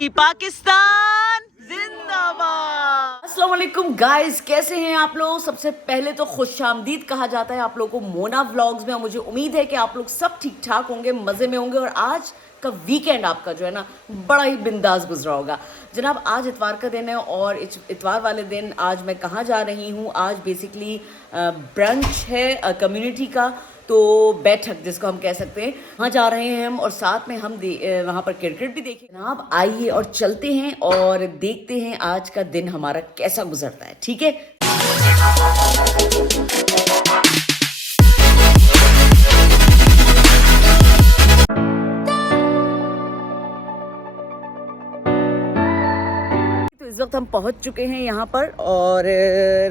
कि पाकिस्तान जिंदाबाद। अस्सलाम वालेकुम गाइस, कैसे हैं आप लोग। सबसे पहले तो खुशामदीद कहा जाता है आप लोगों को मोना व्लॉग्स में। मुझे उम्मीद है कि आप लोग सब ठीक ठाक होंगे, मज़े में होंगे और आज का वीकेंड आपका जो है ना बड़ा ही बिंदास गुजरा होगा। जनाब आज इतवार का दिन है और इतवार वाले दिन आज मैं कहाँ जा रही हूँ। आज बेसिकली ब्रंच है कम्युनिटी का, तो बैठक जिसको हम कह सकते हैं, वहाँ जा रहे हैं हम और साथ में हम वहाँ पर क्रिकेट भी देखें। जनाब आइए और चलते हैं और देखते हैं आज का दिन हमारा कैसा गुजरता है। ठीक है। इस वक्त हम पहुंच चुके हैं यहाँ पर और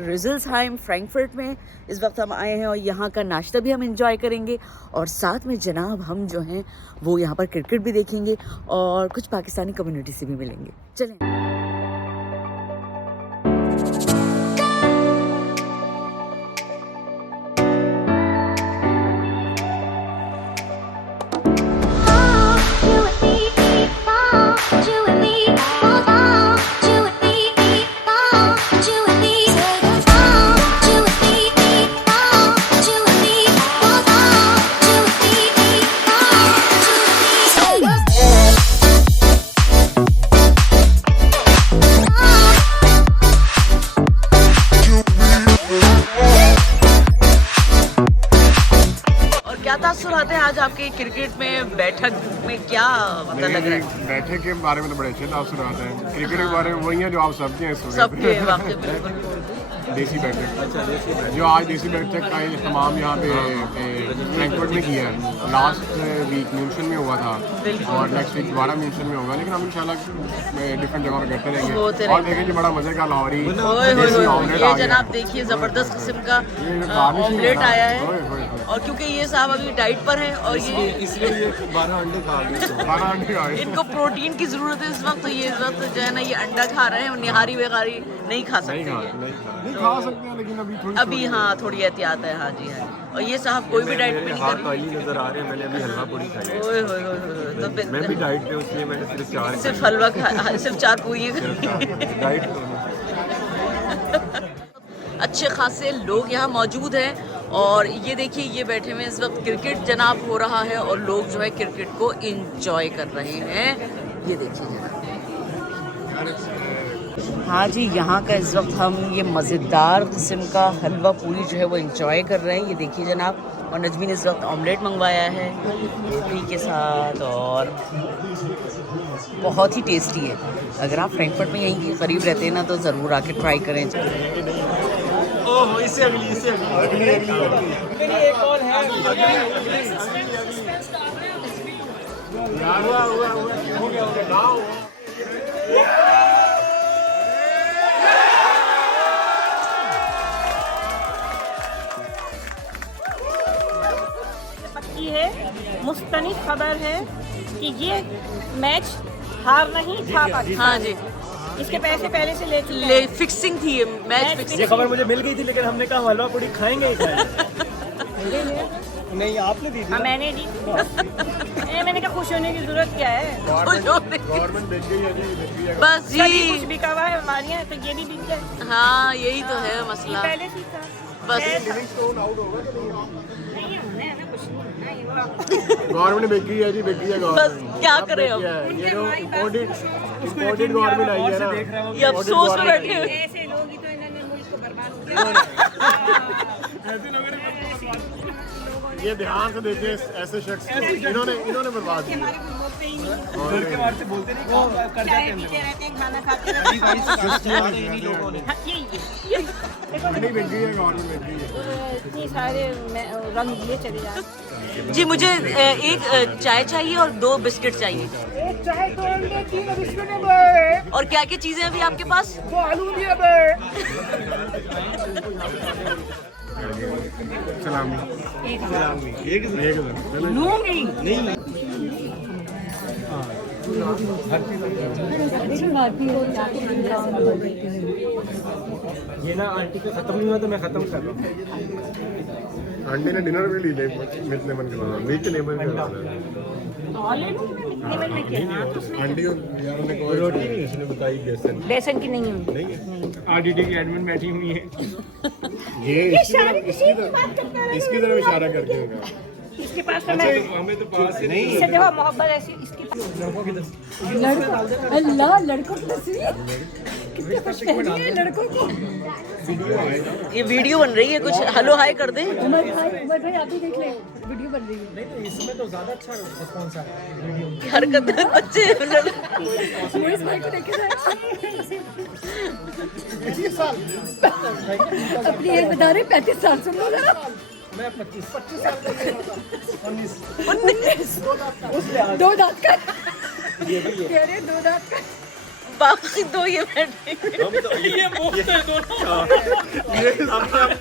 रिजल्सहाइम फ्रैंकफर्ट में इस वक्त हम आए हैं और यहाँ का नाश्ता भी हम एंजॉय करेंगे और साथ में जनाब हम जो हैं वो यहाँ पर क्रिकेट भी देखेंगे और कुछ पाकिस्तानी कम्युनिटी से भी मिलेंगे। चलें। क्या तासुरात है आज आपके क्रिकेट में बैठक में, क्या पता लग रहा है? बैठक के बारे में तो बड़े अच्छे तासुरात हैं। क्रिकेट के बारे में वही हैं जो आप सबके हैं। सबके वाकई बिल्कुल। देसी बैठक, अच्छा देसी बैठक जो आज देसी बैठक का तमाम यहाँ पे फ्रैंकफर्ट में किया है। लास्ट वीक म्यूनशन में हुआ था और नेक्स्ट वीक दोबारा म्यूनशन में होगा, लेकिन हम इंशाल्लाह डिफरेंट जगह पर करते रहेंगे। और देखें बड़ा मजे का लाहौरी ये जनाब देखिए जबरदस्त किस्म का ऑमलेट आया है और क्योंकि ये साहब अभी डाइट पर हैं और ये इसलिए 12 अंडे खा गए। इनको प्रोटीन की जरूरत है इस वक्त, तो ये इस वक्त जो है ना ये अंडा खा रहे हैं और निहारी वगारी नहीं खा सकते। खा सकते हैं लेकिन अभी हाँ थोड़ी एहतियात है। हाँ जी हाँ। और ये साहब कोई भी डाइट पे नहीं कर रहे नजर आ रहे हैं। मैंने अभी हलवा पूरी खाई है। ओए होए होए तो मैं भी डाइट पे, इसलिए मैंने सिर्फ हलवा सिर्फ 4 पूरी डाइट अच्छे खासे लोग यहाँ मौजूद हैं और ये देखिए ये बैठे हुए इस वक्त क्रिकेट जनाब हो रहा है और लोग जो है क्रिकेट को एंजॉय कर रहे हैं। ये देखिए जनाब। हाँ जी, यहाँ का इस वक्त हम ये मज़ेदार किस्म का हलवा पूरी जो है वो एंजॉय कर रहे हैं। ये देखिए जनाब। और नजमी ने इस वक्त ऑमलेट मंगवाया है रोटी के साथ और बहुत ही टेस्टी है। अगर आप फ्रैंकफर्ट में यहीं के करीब रहते हैं ना तो ज़रूर आके ट्राई करें। इससे अगली एक और है। पक्की है, मुस्तनिद खबर है कि ये मैच हार नहीं था पाकिस्तान। हाँ जी, इसके पैसे पहले से ले चुके हैं। फिक्सिंग थी ये मैच फिक्सिंग। ये खबर मुझे मिल गई थी लेकिन हमने कहा हलवा पूरी खाएंगे ही खाएंगे। नहीं आपने दी थी। हाँ मैंने दी। मैंने कहा खुश होने की जरूरत क्या है। गवर्नमेंट देख गई है जी, बस सभी जी। कुछ बिका हुआ है हमारे यहाँ, तो ये भी बिक जाए। हाँ यही तो है मसला। पहले से था बस गवर्नमेंट बेच गई है जी, बेच गई है बस क्या करें अब। ये जो इम्पोर्टेड गवर्नमेंट आई है ना, ये अफसोस में बैठे हुए। ऐसे लोग ही तो इन्होंने मुल्क को बर्बाद किया। ये ध्यान से देखिए ऐसे शख्स इन्होंने बर्बाद किया। हमारे को बोलते ही नहीं, घर के बाहर से बोलते नहीं वो कर जाते चाय हैं पीते रहते हैं, खाना खाते रहते हैं। इन्हीं लोगों ने। हाँ, यही देखो नहीं बेच गई है, गवर्नमेंट बेच गई है। इतनी सारे रंग दिए चले जाते। जी मुझे एक चाय चाहिए और 2 बिस्किट चाहिए। एक चाय 2 अंडे 3 बिस्कुट है। और क्या क्या चीजें अभी आपके पास? 2 आलू दिए बे। सलामी एक लूंगी नहीं ये ना आंटी का खत्म नहीं हुआ तो मैं खत्म कर रहा हूँ। आंटी ने डिनर भी ली ले मितने मन करवाना मीट के लेमन करवाना और ले लूँ मैं कितने में लेके आंटी यार ने कोई रोटी नहीं उसने बताई बेसन बेसन की नहीं हुई नहीं है आरडीडी की एडमिन बैठी हुई है ये इसकी तरफ इशारा करके होगा इसके पास तो मैं हमें तो पास से नहीं इससे देखो मोहब्बत ऐसी इसके पास अल्लाह लड़कों की तस्वीर कितने खुश फहमी है लड़कों को। ये वीडियो बन रही है, कुछ हेलो हाय कर दे। उमर भाई आप ही देख ले वीडियो बन रही है। नहीं तो इसमें तो ज्यादा अच्छा रिस्पॉन्स आ रहा है वीडियो में। हरकत बच्चे मोइस भाई को देखे जाए अपनी एज बता रहे 35 साल सुन लो जरा। मैं 25 साल का 19 दो दांत का कह रहे 2 दांत का बाकी दो ये बैठे ये मुफ्त है दोनों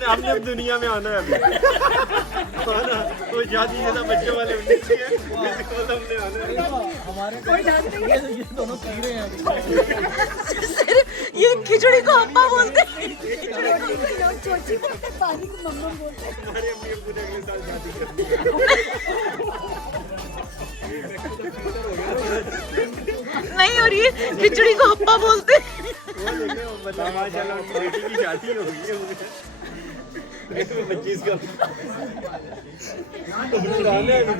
हमने अब दुनिया में आना है अभी कोई शादी जैसा बच्चे वाले हमने आना है हमारे कोई दांत नहीं है। ये दोनों पी रहे हैं अभी ये खिचड़ी को अम्मा बोलते हैं। चोची बोलते पानी को मम्मा बोलते हैं। हमारे अम्मी अब्बू ने अगले साल शादी कर दी नहीं, और ये खिचड़ी को अप्पा बोलते हैं। माशाल्लाह उनकी बेटी की शादी हो गई है 25 का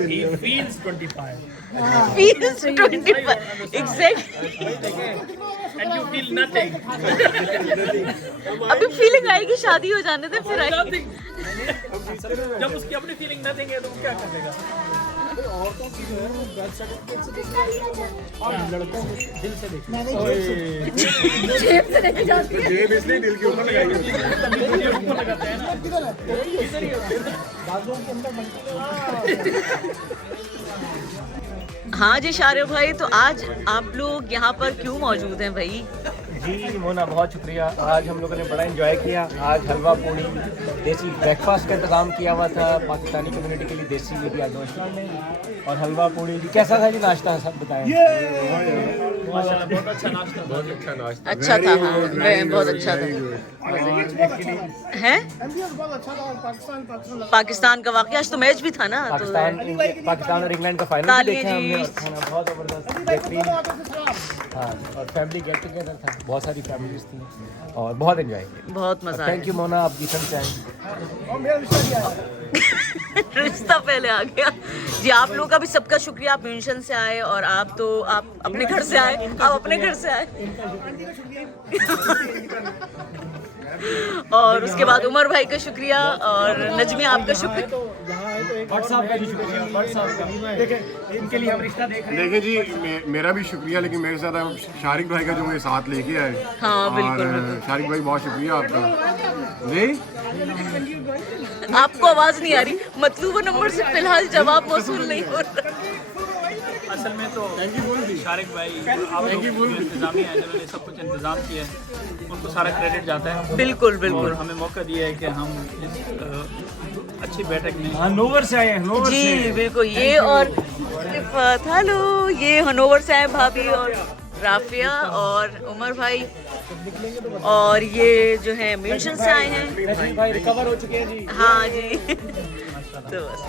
He feels 25 Feels 25 exactly। and you feel nothing अभी फीलिंग आएगी, शादी हो जाने दे फिर आएगी। जब उसकी अपनी फीलिंग नथिंग है तो वो क्या करेगा औरतों की जो है बर्थ सर्टिफिकेट से देखना और लड़कों को दिल से देखना जेब से लेके जाती है। जेब इसलिए दिल के ऊपर लगाई होती है ऊपर लगाते हैं ना इधर ही बाजू के अंदर बनती है हाँ जी शारिब भाई, तो आज आप लोग यहाँ पर क्यों मौजूद हैं भाई? जी मोना बहुत शुक्रिया। आज हम लोगों ने बड़ा एंजॉय किया। आज हलवा पूड़ी देसी ब्रेकफास्ट का इंतज़ाम किया हुआ था पाकिस्तानी कम्युनिटी के लिए देसी मीडिया दोस्तान ने, और हलवा पूड़ी जी कैसा था जी नाश्ता सब बताएं। माशाल्लाह बहुत अच्छा नाश्ता अच्छा था, हाँ बहुत अच्छा था। है पाकिस्तान का वाकई आज तो मैच भी था ना, तो पाकिस्तान और इंग्लैंड का फाइनल भी देखा हमने। खाना बहुत ज़बरदस्त बेहतरीन, हाँ, और फैमिली गेट टुगेदर था, बहुत सारी फैमिलीज थी और बहुत एंजॉय किया। बहुत मजा आया। थैंक यू मोना, आप गीतम से आए। रिश्ता पहले आ गया जी। आप लोगों का भी सबका शुक्रिया, आप म्यूनशन से आए और आप अपने घर से आए, आप अपने घर से आए। और उसके बाद उमर भाई का शुक्रिया और नजमी आपका शुक्रिया। इनके लिए हम रिश्ता देख रहे हैं। देखिए जी मेरा भी शुक्रिया, लेकिन मेरे साथ आप शारिक भाई का जो मुझे साथ लेके आए। हाँ बिल्कुल, और शारिक भाई बहुत शुक्रिया आपका जी। आपको आवाज नहीं आ रही, मतलूबा नंबर से फिलहाल जवाब मौसूल नहीं हो रहा। असल में तो शारिक भाई आप लोग इंतजामिया है जिन्होंने सब कुछ इंतजाम किया है, उनको सारा क्रेडिट जाता है। बिल्कुल बिल्कुल, और हमें मौका दिया है कि हम इस अच्छी बैठक में हनोवर से आए हैं। हनोवर जी बिल्कुल। ये और सिफात, हेलो, ये हनोवर से आए भाभी और राफिया और उमर भाई, और ये जो है म्यूनशन से आए हैं। भाई रिकवर हो चुके हैं जी। हाँ जी। तो बस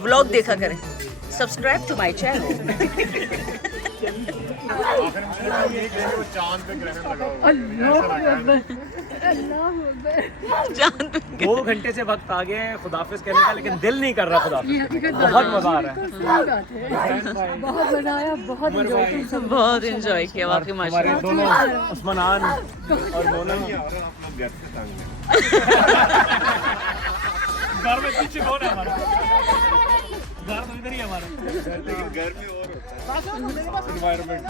व्लॉग देखा करें, सब्सक्राइब टू माय चैनल। चांद पे ग्रहण लगा जान 2 घंटे से वक्त आ गए हैं खुदाफिज कहने का, लेकिन दिल नहीं कर रहा खुदाफिज। बहुत मजा आ रहा है। बहुत मजा आया, बहुत enjoy किया। बहुत एंजॉय किया वाकई हमारे माशाल्लाह। दोनों उस्मानान और मोना घर में पीछे कौन है हमारा? घर तो इधर ही है हमारा, लेकिन घर में और एनवायरनमेंट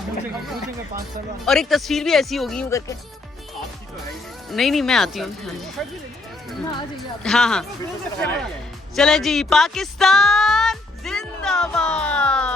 पूछेंगे 5 साल। और एक तस्वीर भी ऐसी होगी यूं करके। नहीं मैं आती हूँ। हाँ हाँ चले जी, पाकिस्तान जिंदाबाद।